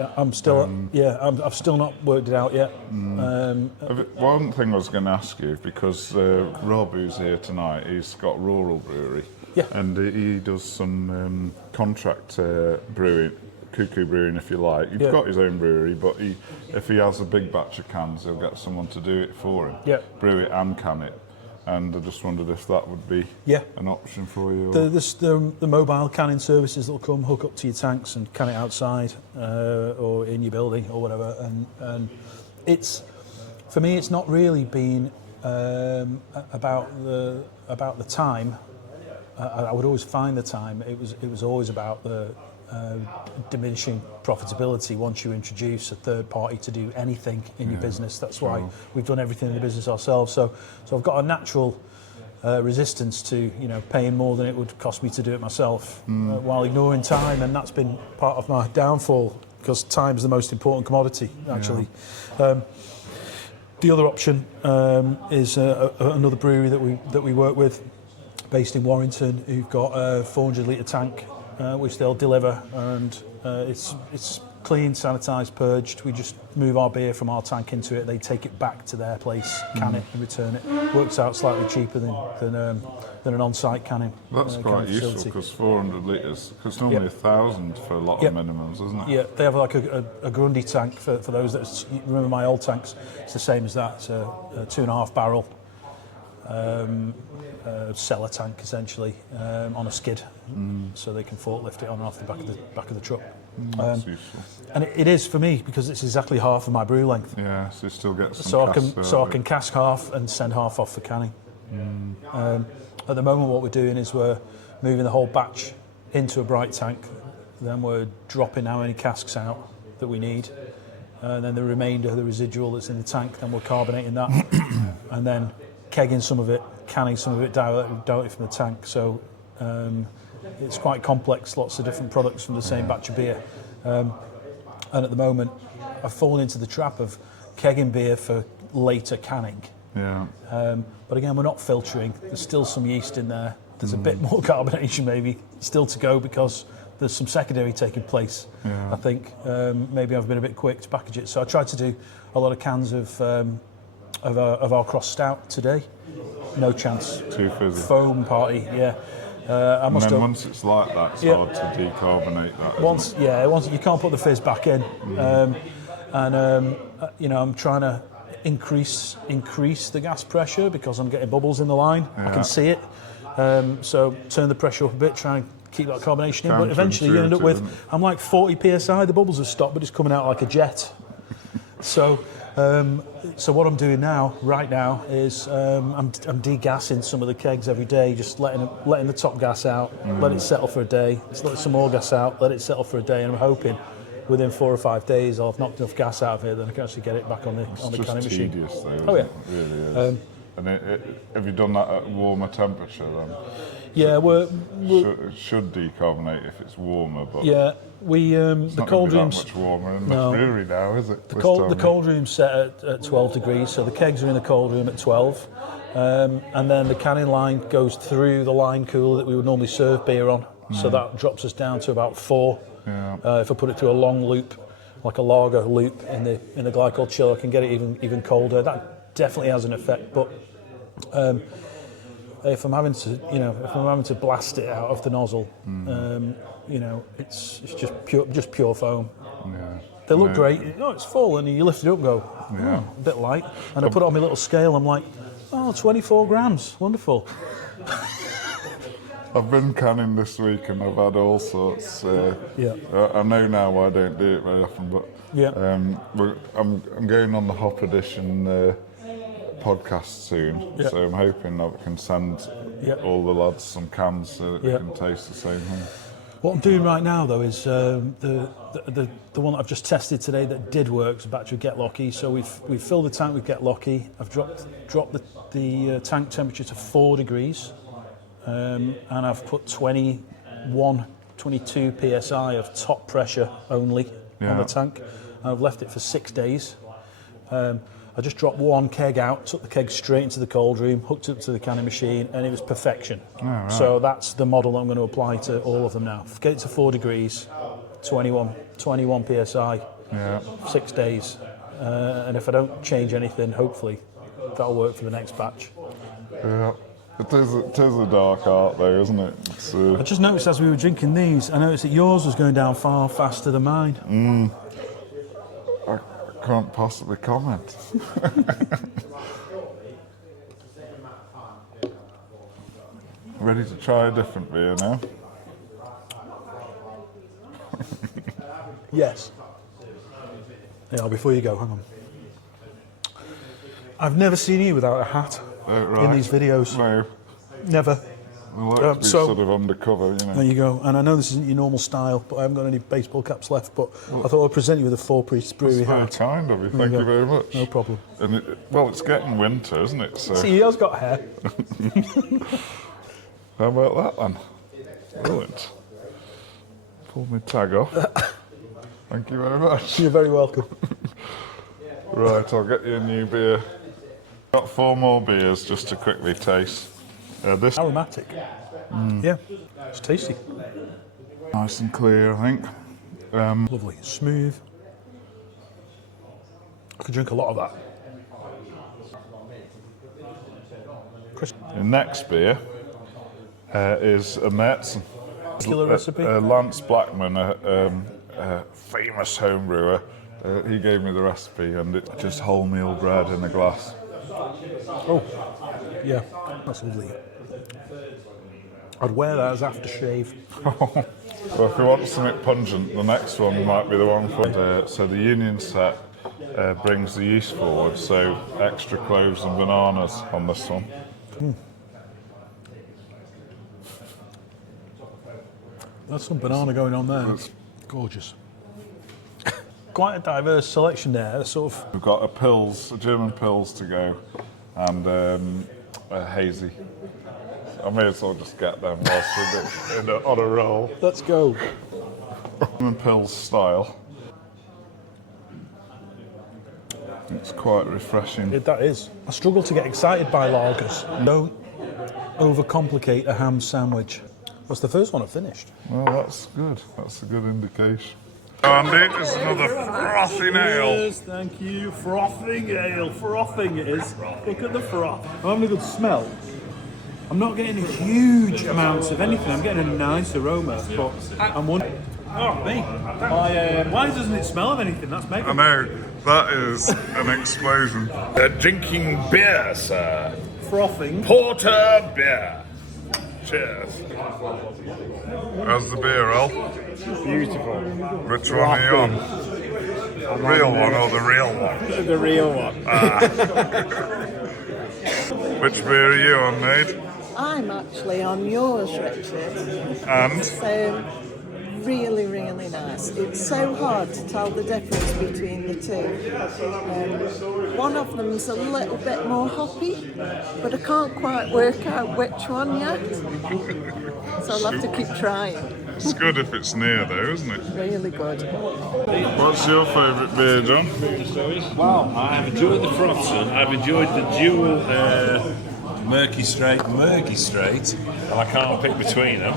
Yeah, I've still not worked it out yet. One thing I was going to ask you, because Rob, who's here tonight, he's got Rural Brewery, and he does some contract brewing. Cuckoo brewing, if you like. He's got his own brewery, but if he has a big batch of cans, he'll get someone to do it for him, brew it and can it. And I just wondered if that would be an option for you. The mobile canning services that will come, hook up to your tanks and can it outside or in your building or whatever. And it's, for me, it's not really been about the time. I would always find the time. It was always about the diminishing profitability once you introduce a third party to do anything in your business. That's why we've done everything in the business ourselves. So I've got a natural resistance to paying more than it would cost me to do it myself, while ignoring time, and that's been part of my downfall, because time is the most important commodity actually. The other option is another brewery that we work with, based in Warrington, who've got a 400 litre tank, which they'll deliver, and it's clean, sanitised, purged. We just move our beer from our tank into it. They take it back to their place, can it, and return it. Works out slightly cheaper than an on-site canning. That's quite useful, because 400 litres, because normally 1,000 for a lot of minimums, isn't it? Yeah, they have like a Grundy tank for those that remember my old tanks. It's the same as that. It's a 2.5 barrel. Cellar tank essentially, on a skid, so they can forklift it on and off the back of the truck. That's useful. And it is for me, because it's exactly half of my brew length. Yeah, so you still get some I can cask half and send half off for canning. At the moment, what we're doing is we're moving the whole batch into a bright tank, then we're dropping how many casks out that we need, and then the remainder, the residual that's in the tank, then we're carbonating that, and then kegging some of it, canning some of it directly from the tank. So it's quite complex, lots of different products from the same batch of beer. And at the moment, I've fallen into the trap of kegging beer for later canning. Yeah. But again, we're not filtering. There's still some yeast in there. There's a bit more carbonation maybe still to go, because there's some secondary taking place. I think maybe I've been a bit quick to package it. So I tried to do a lot of cans of our cross stout today. No chance. Too fizzy. Foam party, yeah. Once it's like that, it's hard to decarbonate that. Once you can't put the fizz back in, I'm trying to increase the gas pressure, because I'm getting bubbles in the line. I can see it. So turn the pressure up a bit, try and keep that carbonation in. But eventually you end up with, I'm like 40 psi. The bubbles have stopped, but it's coming out like a jet. So what I'm doing right now, is I'm degassing some of the kegs every day, just letting the top gas out, let it settle for a day, just let some more gas out, let it settle for a day, and I'm hoping within 4 or 5 days I'll have knocked enough gas out of it that I can actually get it back on the canning machine. It's just tedious though, it really is. And have you done that at warmer temperature then? Yeah, it should decarbonate if it's warmer, but the cold room's not much warmer in the brewery now, is it? The cold room's set at 12 degrees, so the kegs are in the cold room at 12, and then the canning line goes through the line cooler that we would normally serve beer on, so that drops us down to about 4. If I put it through a long loop, like a lager loop in the glycol chiller, I can get it even colder. That definitely has an effect, but if I'm having to blast it out of the nozzle, it's just pure foam. They look great. It's full, and you lift it up and go, a bit light. And I put it on my little scale. I'm like, 24 grams, wonderful. I've been canning this week, and I've had all sorts. I know now why I don't do it very often, but I'm going on the Hop Edition podcast soon, so I'm hoping I can send all the lads some cans so that they can taste the same thing. What I'm doing right now, though, is the one that I've just tested today that did work is a batch of Get Lucky. So we've filled the tank with Get Lucky. I've dropped the tank temperature to 4 degrees, and I've put 22 psi of top pressure only on the tank. And I've left it for 6 days. I just dropped one keg out, took the keg straight into the cold room, hooked it to the canning machine, and it was perfection. Right. So that's the model I'm going to apply to all of them now. Get it to 4 degrees, 21 psi, 6 days. And if I don't change anything, hopefully that'll work for the next batch. Yeah. It is a dark art though, isn't it? I just noticed as we were drinking these, I noticed that yours was going down far faster than mine. I can't possibly comment. Ready to try a different beer now? Yes. Yeah, before you go, hang on. I've never seen you without a hat in these videos. No. Never. I like to be sort of undercover, you know. There you go. And I know this isn't your normal style, but I haven't got any baseball caps left. But I thought I'd present you with a Four Priests Brewery hat. That's very kind of you. Thank you very much. No problem. And well, it's getting winter, isn't it? So. See, he has got hair. How about that then? Brilliant. Pull my tag off. Thank you very much. You're very welcome. Right, I'll get you a new beer. Got 4 more beers just to quickly taste. This Aromatic. Yeah, it's tasty. nice and clear, I think. Lovely, smooth. I could drink a lot of that. The next beer is a Märzen. Particular recipe? Lance Blackman, a famous home brewer. He gave me the recipe, and it's just wholemeal bread in a glass. Oh, yeah, that's lovely. I'd wear that as aftershave. Well, if you want something pungent, the next one might be the one for. So the Union set brings the yeast forward, so extra cloves and bananas on this one. There's some banana going on there. Gorgeous. Quite a diverse selection there. Sort of. We've got a German Pils to go, and a hazy. I may as well just get them whilst we're on a roll. Let's go. German Pils style. It's quite refreshing. That is. I struggle to get excited by lagers. Don't overcomplicate a ham sandwich. That's the first one I finished. Well, that's good. That's a good indication. Andy, there's another frothing ale. Yes, thank you. Frothing ale. Frothing it is. Look at the froth. I'm having a good smell. I'm not getting huge amounts of anything. I'm getting a nice aroma, but I'm wondering. Oh, me. Why doesn't it smell of anything? That's mega. I know. That is an explosion. Drinking beer, sir. Frothing. Porter beer. Cheers. How's the beer, Al? Beautiful. Which one are you on? The real one or the real one? The real one. Which beer are you on, Nate? I'm actually on yours, Richard. And? So, really, really nice. It's so hard to tell the difference between the two. One of them's a little bit more hoppy, but I can't quite work out which one yet. So I'll have to keep trying. It's good if it's near though, isn't it? Really good. What's your favourite beer, John? Wow, I've enjoyed the Frosson. I've enjoyed the dual Murgy Straight, and I can't pick between them.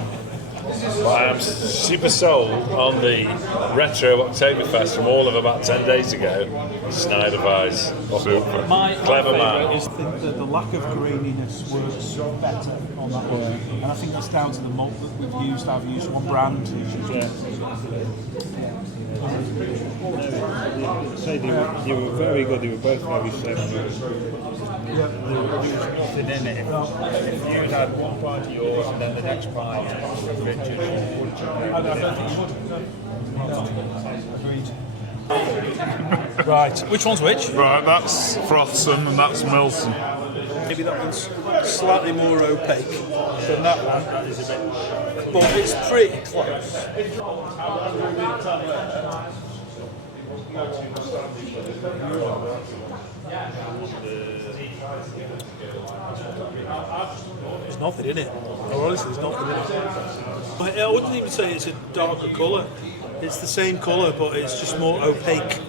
But I'm super sold on the retro Oktoberfest from all of about 10 days ago. Snyder Weiss. Super. My Clever favourite man. is the lack of graininess works better on that one. And I think that's down to the malt that we've used. I've used one brand. Say they were very good. They were both very similar. There was nothing in it. If you had one pint of yours and then the next pint of Richard, I don't think you would. Right, which one's which? Right, that's Frosson and that's Milson. Maybe that one's slightly more opaque than that one. That is a bit, but it's pretty close. There's nothing in it. Honestly, there's nothing in it. I wouldn't even say it's a darker colour. It's the same colour, but it's just more opaque.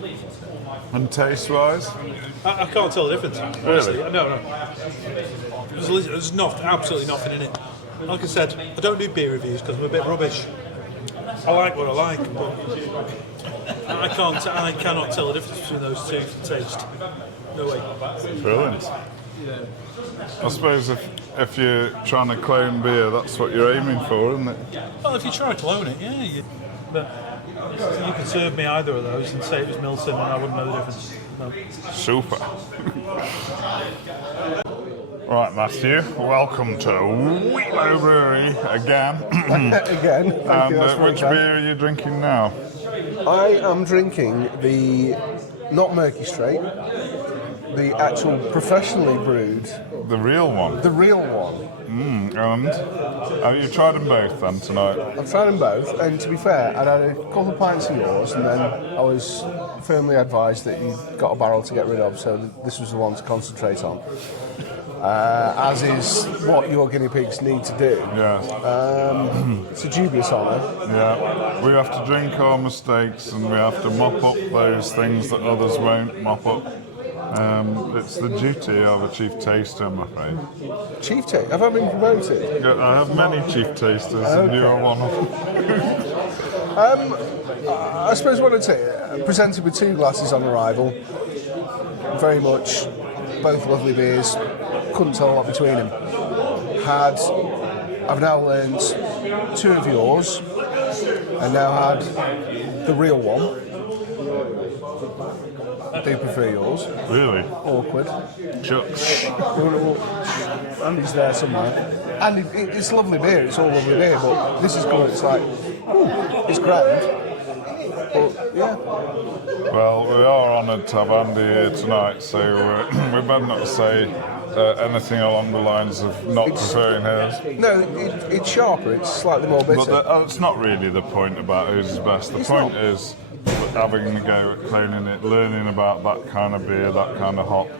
And taste-wise? I can't tell the difference. Honestly. Really? No. There's absolutely nothing in it. Like I said, I don't do beer reviews because I'm a bit rubbish. I like what I like, but I cannot tell the difference between those two for taste. No way. Brilliant. I suppose if you're trying to clone beer, that's what you're aiming for, isn't it? Well, if you try to clone it, yeah. But you could serve me either of those and say it was Milton and I wouldn't know the difference. No. Super. Right, Matthew, welcome to Wheatlow Brewery again. Again, thank you. And which beer are you drinking now? I am drinking the, not Murgy Straight, the actual professionally brewed. The real one? The real one. And have you tried them both then tonight? I've tried them both, and to be fair, I'd had a couple of pints of yours, and then I was firmly advised that you got a barrel to get rid of, so this was the one to concentrate on. As is what your guinea pigs need to do. Yeah. It's a dubious honour. Yeah. We have to drink our mistakes and we have to mop up those things that others won't mop up. It's the duty of a chief taster, I'm afraid. Chief taster? Have I been promoted? Yeah, I have many chief tasters and you are one of them. I suppose what I'd say, presented with 2 glasses on arrival, very much both lovely beers, couldn't tell a lot between them. I've now learned 2 of yours, and now had the real one. I do prefer yours. Really? Awkward. Shucks. Andy's there somewhere. And it's lovely beer, it's all lovely beer, but this is good, it's like, it's grand. But, yeah. Well, we are honoured to have Andy here tonight, so we better not say anything along the lines of not preferring hers. No, it's sharper, it's slightly more bitter. But it's not really the point about whose is best. The point is having a go at cloning it, learning about that kind of beer, that kind of hop.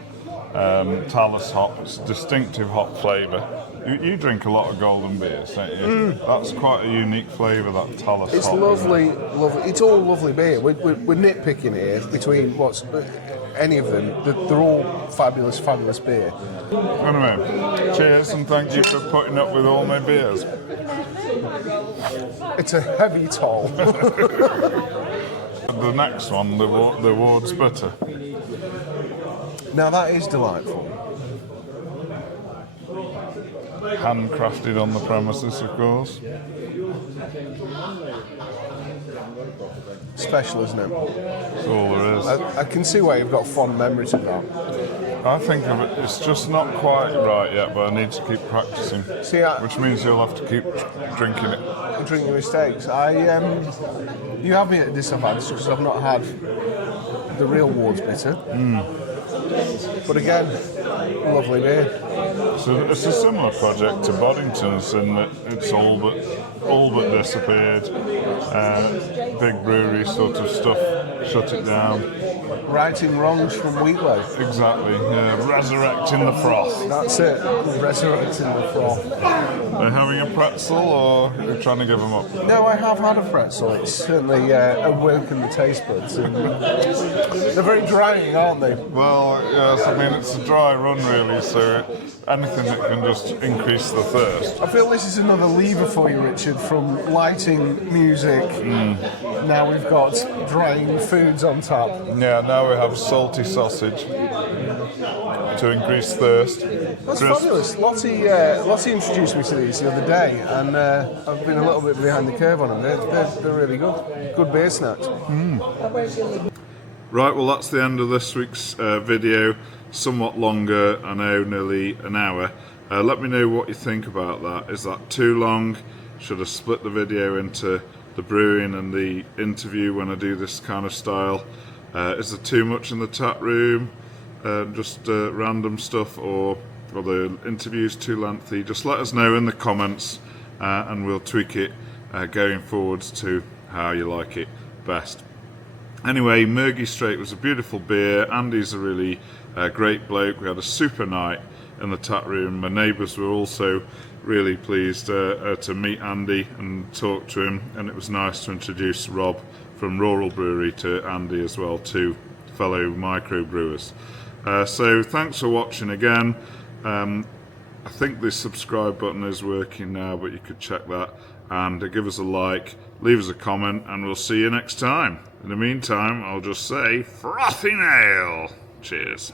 Talus hop, it's distinctive hop flavour. You drink a lot of golden beers, don't you? That's quite a unique flavour, that Talus It's hop. lovely, lovely. It's all lovely beer. We're nitpicking here between what's any of them. They're all fabulous, fabulous beer. Anyway, cheers and thank you for putting up with all my beers. It's a heavy toll. The next one, the Ward's Butter. Now that is delightful. Handcrafted on the premises, of course. Special, isn't it? That's all there is. I can see why you've got fond memories of that. I think of it, it's just not quite right yet, but I need to keep practicing. See, which means you'll have to keep drinking it. Drinking your mistakes. You have me at disadvantage because I've not had the real Ward's Bitter. But again, lovely beer. So it's a similar project to Boddington's in that it's all but disappeared. Big brewery sort of stuff shut it down. Righting wrongs from Wheatlow. Exactly, yeah. Resurrecting the froth. That's it, resurrecting the froth. They're having a pretzel or are you trying to give them up? No, I have had a pretzel. It's certainly awoken the taste buds. And they're very drying, aren't they? Well, yes, I mean, it's a dry run really, so anything that can just increase the thirst. I feel this is another lever for you, Richard, from lighting music. Now we've got drying foods on top. Yeah, now we have salty sausage to increase thirst. That's fabulous. Lottie introduced me to these the other day, and I've been a little bit behind the curve on them. They're really good. Good beer snacks. Right, well that's the end of this week's video. Somewhat longer, I know, nearly an hour. Let me know what you think about that. Is that too long? Should I split the video into the brewing and the interview when I do this kind of style? Is there too much in the tap room? Just random stuff, or the interview's too lengthy? Just let us know in the comments and we'll tweak it going forwards to how you like it best. Anyway, Murgy Straight was a beautiful beer. Andy's a really great bloke. We had a super night in the tap room. My neighbours were also really pleased to meet Andy and talk to him, and it was nice to introduce Rob from Wheatlow Brewery to Andy as well, two fellow microbrewers. So thanks for watching again. I think the subscribe button is working now, but you could check that, and give us a like, leave us a comment, and we'll see you next time. In the meantime, I'll just say frothy ale. Cheers.